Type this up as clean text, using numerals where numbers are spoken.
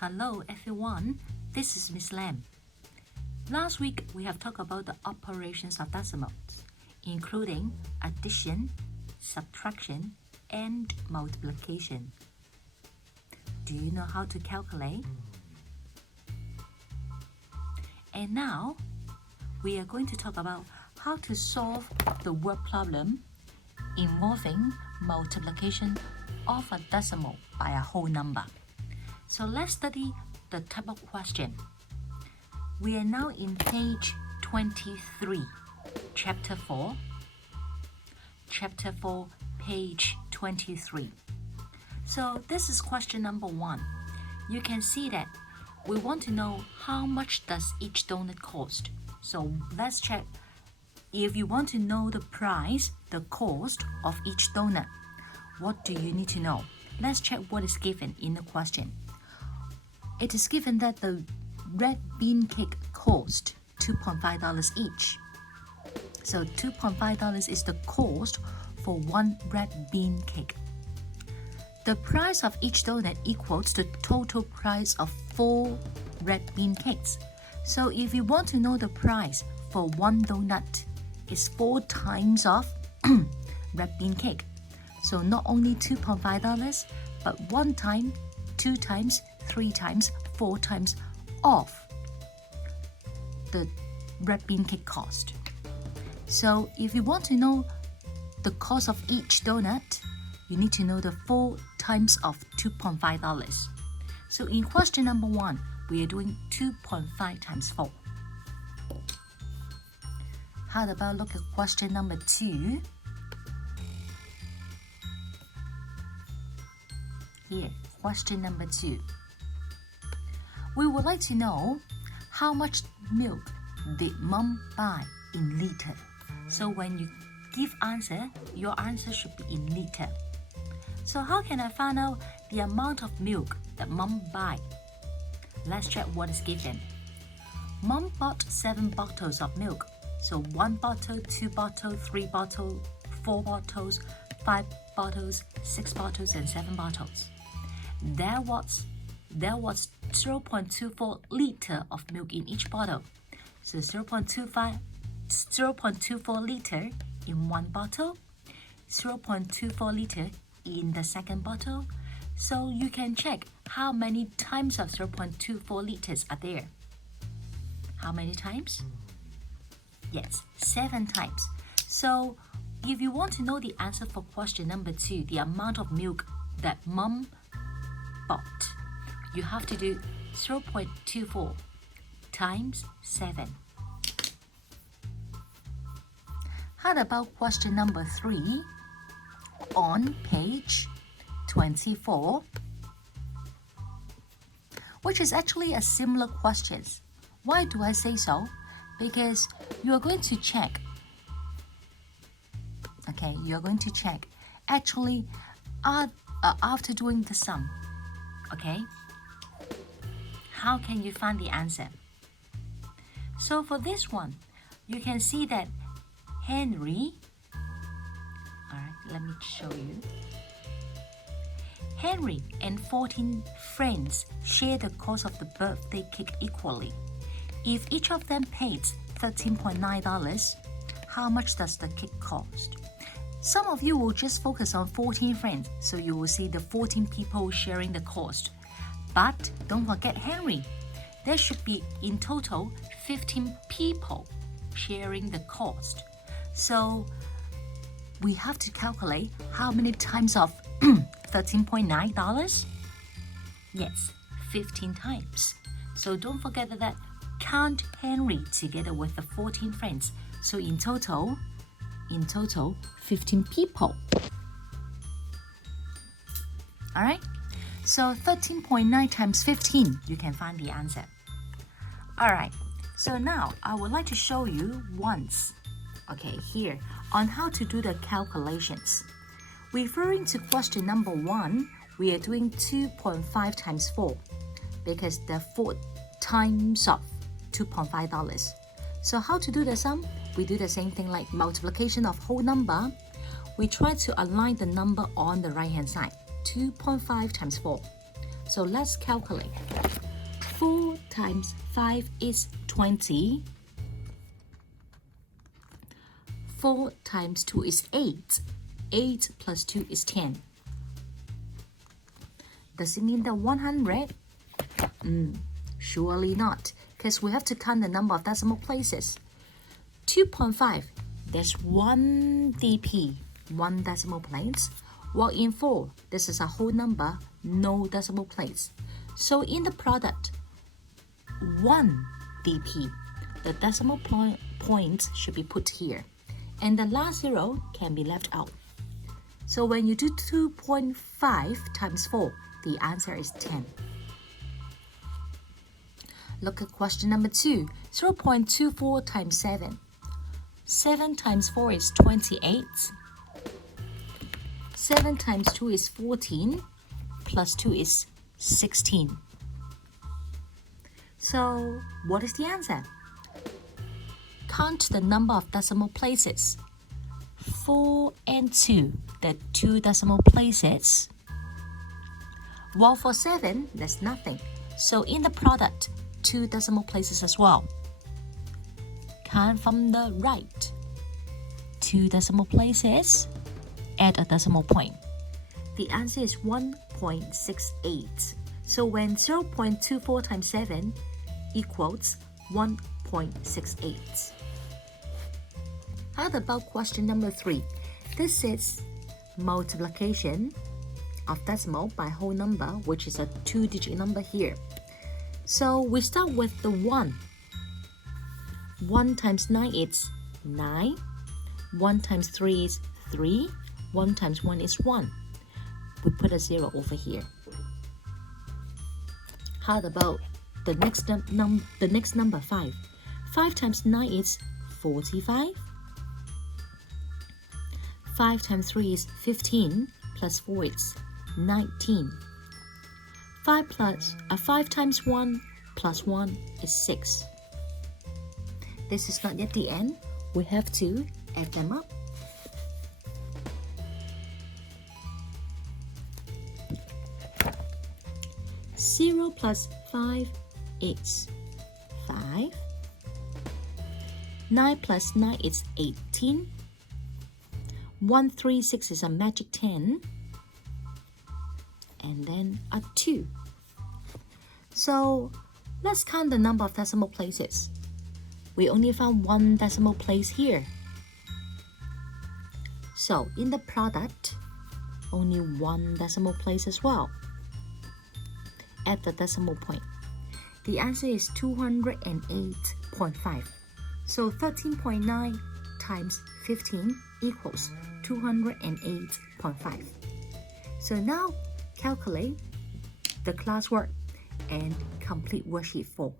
Hello everyone, this is Miss Lam. Last week we have talked about the operations of decimals, including addition, subtraction, and multiplication. Do you know how to calculate? And now we are going to talk about how to solve the word problem involving multiplication of a decimal by a whole number. So let's study the type of question. We are now in page 23, chapter 4, page 23. So this is question number 1. You can see that we want to know how much does each donut cost. So let's check. If you want to know the price, the cost of each donut, what do you need to know? Let's check what is given in the question. It is given that the red bean cake cost $2.5 each. So $2.5 is the cost for one red bean cake. The price of each donut equals the total price of 4 red bean cakes. So if you want to know the price for one donut, it's 4 times of red bean cake. So not only $2.5, but 1 time, 2 times, 3 times, 4 times of the red bean cake cost. So if you want to know the cost of each donut, you need to know the 4 times of $2.5. So in question number 1, we are doing 2.5 times 4. How about look at question number 2? Here, question number 2. We would like to know how much milk did mom buy in liter. So when you give answer, your answer should be in liter. So how can I find out the amount of milk that mom buy? Let's check what is given. Mom bought 7 bottles of milk. So 1 bottle, 2 bottles, 3 bottles, 4 bottles, 5 bottles, 6 bottles, and 7 bottles. There was 0.24 liter of milk in each bottle. So 0.24 liter in one bottle, 0.24 liter in the second bottle. So you can check how many times of 0.24 liters are there. How many times? Yes, 7 times. So if you want to know the answer for question number 2, the amount of milk that mom bought, you have to do 0.24 times 7. How about question number 3 on page 24, which is actually a similar question. Why do I say so? Because you are going to check. Okay, you are going to check. Actually, after doing the sum, okay, how can you find the answer? So for this one, you can see that Henry, alright, let me show you. Henry and 14 friends share the cost of the birthday cake equally. If each of them pays $13.9, how much does the cake cost? Some of you will just focus on 14 friends, so you will see the 14 people sharing the cost. But don't forget Henry. There should be in total 15 people sharing the cost. So we have to calculate how many times of $13.9? Yes, 15 times. So don't forget that count Henry together with the 14 friends. So in total, 15 people. Alright? So 13.9 times 15, you can find the answer. Alright, so now I would like to show you once, okay, here, on how to do the calculations. Referring to question number 1, we are doing 2.5 times 4 because the 4 times of $2.5. So how to do the sum? We do the same thing like multiplication of whole number. We try to align the number on the right hand side. 2.5 times 4. So let's calculate. 4 times 5 is 20. 4 times 2 is 8. 8 plus 2 is 10. Does it mean that 100? Surely not, because we have to count the number of decimal places. 2.5, there's 1 dp, 1 decimal place. While in 4, this is a whole number, no decimal place. So in the product, 1 dp, the decimal points should be put here. And the last 0 can be left out. So when you do 2.5 times 4, the answer is 10. Look at question number 2. 0.24 times 7. 7 times 4 is 28. 7 times 2 is 14. Plus 2 is 16. So what is the answer? Count the number of decimal places. 4 and 2, the 2 decimal places. While for 7, there's nothing. So in the product, 2 decimal places as well. Count from the right. 2 decimal places, add a decimal point. The answer is 1.68. So when 0.24 times 7 equals 1.68. How about question number 3? This is multiplication of decimal by whole number, which is a 2-digit number here. So we start with the 1. 1 times 9 is 9. 1 times 3 is 3. 1 times 1 is 1. We put a 0 over here. How about the next number 5? 5 times 9 is 45. 5 times 3 is 15, plus 4 is 19. 5 times 1 plus 1 is 6. This is not yet the end. We have to add them up. Zero plus 5 is 5. 9 plus 9 is 18. 136 is a magic 10. And then a 2. So let's count the number of decimal places. We only found 1 decimal place here. So in the product, only 1 decimal place as well. Add the decimal point. The answer is 208.5. So 13.9 times 15 equals 208.5. So now calculate the classwork and complete worksheet 4.